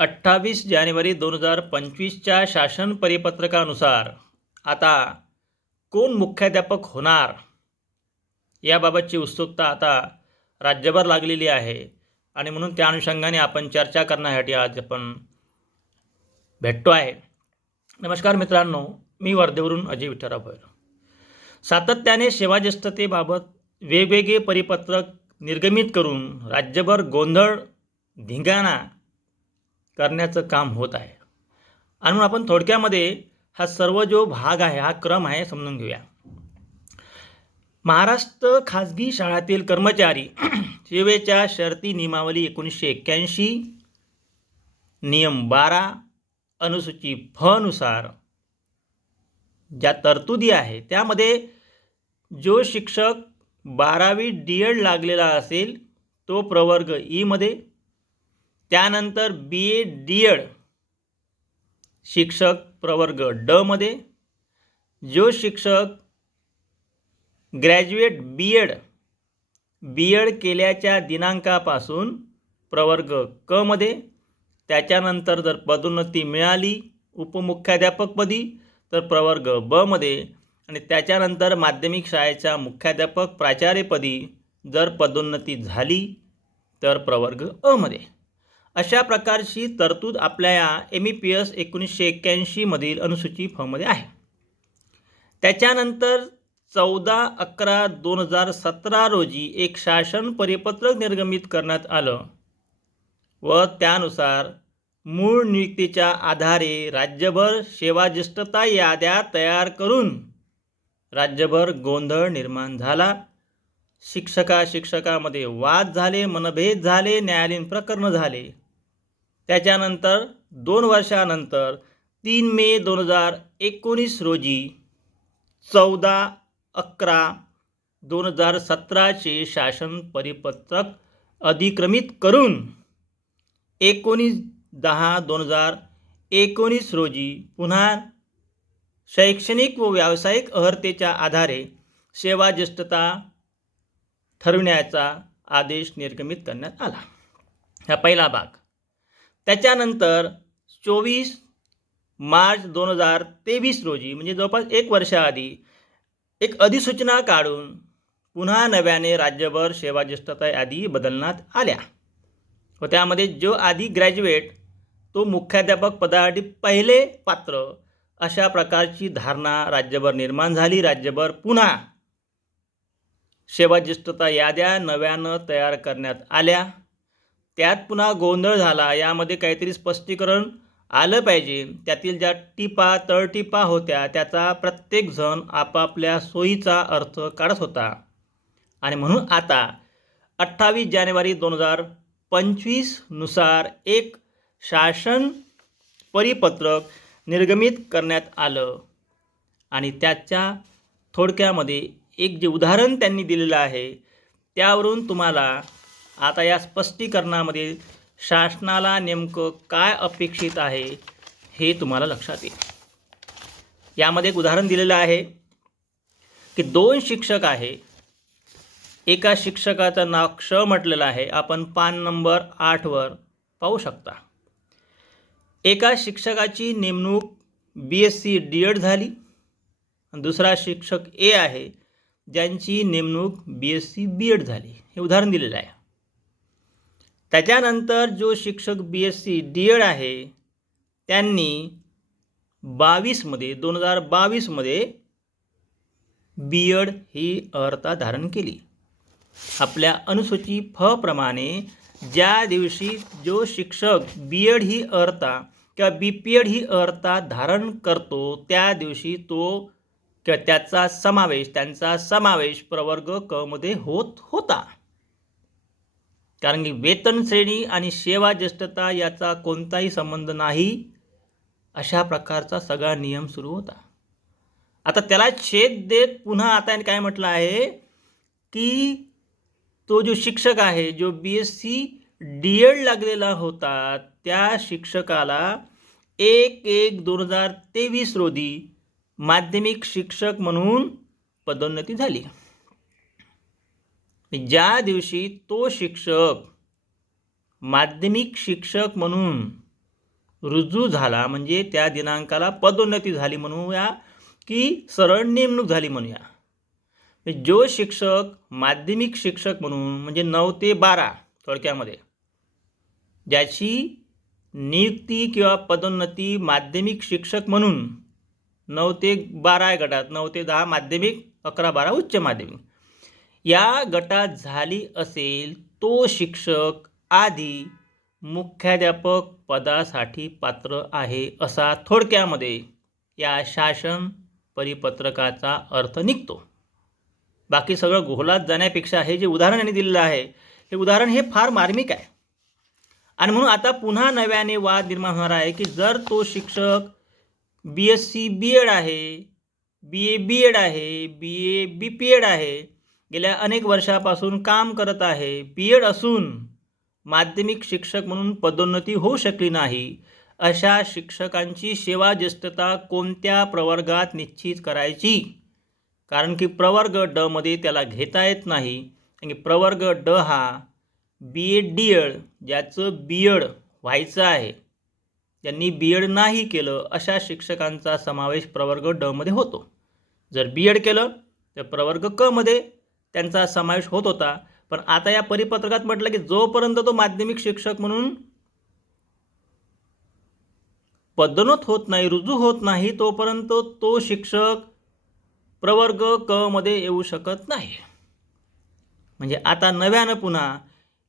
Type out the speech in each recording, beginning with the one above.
अठ्ठावीस जानेवारी दोन हजार पंचवीसच्या शासन परिपत्रकानुसार आता कोण मुख्याध्यापक होणार याबाबतची उत्सुकता आता राज्यभर लागलेली आहे आणि म्हणून त्या अनुषंगाने आपण चर्चा करण्यासाठी आज आपण भेटतो आहे. नमस्कार मित्रांनो मी वर्धेवरून अजय विठ्ठराव भोयर सातत्याने सेवाज्येष्ठतेबाबत वेगवेगळे परिपत्रक निर्गमित करून राज्यभर गोंधळ धिंगाणा करण्याचं काम होत आहे. आणि म्हणून आपण थोडक्यामध्ये हा सर्व जो भाग आहे हा क्रम आहे समजून घेऊया. महाराष्ट्र खाजगी शाळातील कर्मचारी सेवेच्या शर्ती नियमावली एकोणीसशे एक्क्याऐंशी नियम बारा अनुसूची फनुसार ज्या तरतुदी आहे त्यामध्ये जो शिक्षक बारावी डी एड लागलेला असेल तो प्रवर्ग e ईमध्ये त्यानंतर बी ए डी एड शिक्षक प्रवर्ग डमध्ये जो शिक्षक graduate B Ed B Ed केल्याच्या दिनांकापासून प्रवर्ग कमध्ये त्याच्यानंतर जर पदोन्नती मिळाली उपमुख्याध्यापकपदी तर प्रवर्ग बमध्ये आणि त्याच्यानंतर माध्यमिक शाळेच्या मुख्याध्यापक प्राचार्यपदी जर पदोन्नती झाली तर प्रवर्ग अमध्ये अशा प्रकारची तरतूद आपल्या या एम ई पी एस एकोणीसशे एक्क्याऐंशीमधील अनुसूची फमध्ये आहे. त्याच्यानंतर चौदा अकरा दोन हजार सतरा रोजी एक शासन परिपत्रक निर्गमित करण्यात आलं व त्यानुसार मूळ नियुक्तीच्या आधारे राज्यभर सेवाज्येष्ठता याद्या तयार करून राज्यभर गोंधळ निर्माण झाला. शिक्षका शिक्षकामध्ये वाद झाले मनभेद झाले न्यायालयीन प्रकरणं झाले. त्याच्यानंतर दोन वर्षानंतर तीन मे दोन हजार एकोणीस रोजी चौदा अकरा दोन हजार सतराचे शासन परिपत्रक अधिक्रमित करून एकोणीस दहा दोन हजार एकोणीस रोजी पुन्हा शैक्षणिक व व्यावसायिक अर्हतेच्या आधारे सेवाज्येष्ठता ठरविण्याचा आदेश निर्गमित करण्यात आला. हा पहिला भाग. त्याच्यानंतर चोवीस मार्च दोन हजार तेवीस रोजी म्हणजे जवळपास एक वर्षाआधी एक अधिसूचना काढून पुन्हा नव्याने राज्यभर सेवाज्येष्ठता यादी बदलण्यात आल्या. व त्यामध्ये जो आधी ग्रॅज्युएट तो मुख्याध्यापक पदासाठी पहिले पात्र अशा प्रकारची धारणा राज्यभर निर्माण झाली. राज्यभर पुन्हा सेवाज्येष्ठता याद्या नव्यानं तयार करण्यात आल्या. त्यात पुन्हा गोंधळ झाला. यामध्ये काहीतरी स्पष्टीकरण आलं पाहिजे. त्यातील ज्या टिपा तळटिपा होत्या त्याचा प्रत्येकजण आपापल्या सोयीचा अर्थ काढत होता. आणि म्हणून आता अठ्ठावीस जानेवारी दोन हजार पंचवीसनुसार एक शासन परिपत्रक निर्गमित करण्यात आलं. आणि त्याच्या थोडक्यामध्ये एक जे उदाहरण त्यांनी दिलेलं आहे त्यावरून तुम्हाला आता या स्पष्टीकरणामध्ये शासनाला नेमकं काय अपेक्षित आहे हे तुम्हाला लक्षात येईल. यामध्ये एक उदाहरण दिलेलं आहे की दोन शिक्षक आहे. एका शिक्षकाचं नाव क्ष म्हटलेलं आहे. आपण पान नंबर आठवर पाहू शकता. एका शिक्षकाची नेमणूक B S C D Ed झाली. दुसरा शिक्षक ए आहे. ज्यांची नेमणूक B S C B Ed झाली. हे उदाहरण दिलेलं आहे. त्याच्यानंतर जो शिक्षक B S C D Ed आहे त्यांनी बावीसमध्ये दोन हजार बावीसमध्ये बी एड ही अर्हता धारण केली. आपल्या अनुसूची फ प्रमाणे ज्या दिवशी जो शिक्षक बी एड ही अर्हता किंवा बी पी एड ही अर्हता धारण करतो त्या दिवशी तो किंवा त्याचा समावेश त्यांचा समावेश प्रवर्ग क मध्ये होत होता. कारण की वेतन श्रेणी आणि सेवा ज्येष्ठता याचा कोणताही संबंध नाही अशा प्रकारचा सगळा नियम सुरू होता. आता त्याला छेद देत पुन्हा आता यांनी काय म्हटलं आहे की तो जो शिक्षक आहे जो B S C D Ed लागलेला होता त्या शिक्षकाला एक एक दोन हजार तेवीस रोजी माध्यमिक शिक्षक म्हणून पदोन्नती झाली. ज्या दिवशी तो शिक्षक माध्यमिक शिक्षक म्हणून रुजू झाला म्हणजे त्या दिनांकाला पदोन्नती झाली म्हणूया की सरळ नेमणूक झाली म्हणूया. जो शिक्षक माध्यमिक शिक्षक म्हणून म्हणजे नऊ ते बारा थोडक्यामध्ये ज्याची नियुक्ती किंवा पदोन्नती माध्यमिक शिक्षक म्हणून नऊ ते बारा या गटात नऊ ते दहा माध्यमिक अकरा बारा उच्च माध्यमिक या गटात झाली असेल तो शिक्षक आधी मुख्याध्यापक पदासाठी पात्र आहे असा थोडक्यामध्ये या शासन परिपत्रकाचा अर्थ निघतो. बाकी सगळं गोहलात जाण्यापेक्षा हे जे उदाहरण यांनी दिलेलं आहे हे उदाहरण हे फार मार्मिक आहे. आणि म्हणून आता पुन्हा नव्याने वाद निर्माण होणार आहे की जर तो शिक्षक B S C B Ed आहे बी ए बी एड आहे बी ए बी पी एड आहे गेल्या अनेक वर्षापासून काम करत आहे. बी एड असून माध्यमिक शिक्षक म्हणून पदोन्नती होऊ शकली नाही. अशा शिक्षकांची सेवा ज्येष्ठता कोणत्या प्रवर्गात निश्चित करायची? कारण की प्रवर्ग ड मध्ये त्याला घेता येत नाही. आणि प्रवर्ग ड हा बी एड डी एड ज्याचं बी एड व्हायचं आहे. ज्यांनी बी एड नाही केलं अशा शिक्षकांचा समावेश प्रवर्ग ड मध्ये होतो. जर बी एड केलं तर प्रवर्ग क मध्ये त्यांचा समावेश होत होता. पण आता या परिपत्रकात म्हटलं की जोपर्यंत तो माध्यमिक शिक्षक म्हणून पदोन्नत होत नाही रुजू होत नाही तोपर्यंत तो शिक्षक प्रवर्ग क मध्ये येऊ शकत नाही. म्हणजे आता नव्यानं पुन्हा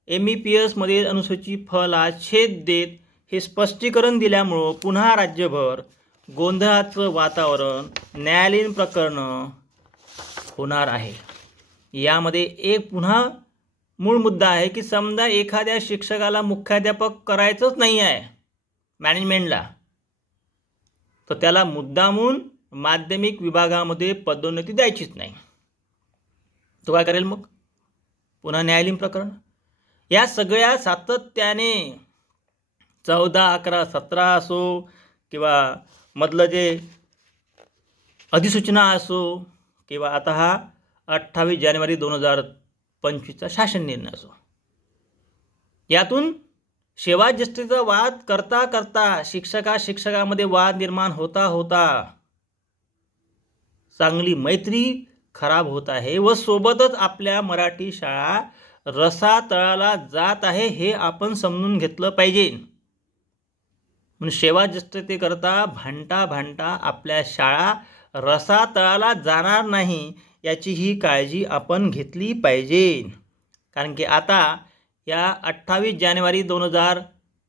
एम ई पी एसमध्ये अनुसूचित फला छेद देत हे स्पष्टीकरण दिल्यामुळं पुन्हा राज्यभर गोंधळाचं वातावरण न्यायालयीन प्रकरणं होणार आहे. यामध्ये एक पुन्हा मूळ मुद्दा आहे की समजा एखाद्या शिक्षकाला मुख्याध्यापक करायचंच नाही आहे मॅनेजमेंटला तर त्याला मुद्दामून माध्यमिक विभागामध्ये पदोन्नती द्यायचीच नाही. तो काय करेल मग? पुन्हा न्यायालयीन प्रकरण. या सगळ्या सातत्याने चौदा अकरा सतरा असो किंवा मधलं जे अधिसूचना असो किंवा आता हा अठ्ठावीस जानेवारी दोन हजार पंचवीसचा शासन निर्णय असो. यातून सेवाज्येष्ठतेचा वाद करता करता शिक्षका शिक्षकामध्ये वाद निर्माण होता होता चांगली मैत्री खराब होत आहे व सोबतच आपल्या मराठी शाळा रसातळाला जात आहे हे आपण समजून घेतलं पाहिजे. म्हणून सेवा करता भांडता भांडता आपल्या शाळा रसातळाला जाणार नाही याची ही काळजी आपण घेतली पाहिजे. कारण की आता या अठ्ठावीस जानेवारी दोन हजार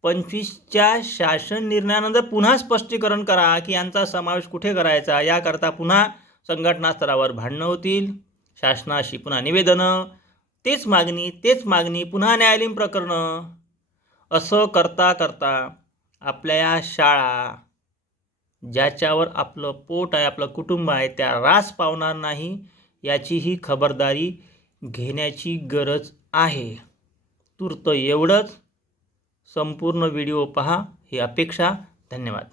पंचवीसच्या शासन निर्णयानंतर पुन्हा स्पष्टीकरण करा की यांचा समावेश कुठे करायचा याकरता पुन्हा संघटना स्तरावर भांडणं होतील शासनाशी पुन्हा निवेदनं तेच मागणी तेच मागणी पुन्हा न्यायालयीन प्रकरणं. असं करता करता आपल्या या शाळा ज्याच्यावर आपलं पोट आहे आपलं कुटुंब आहे त्या रास पावणार नाही. याची ही खबरदारी घेण्याची गरज आहे. तूर्त एवढंच. संपूर्ण व्हिडिओ पहा. ही अपेक्षा. धन्यवाद.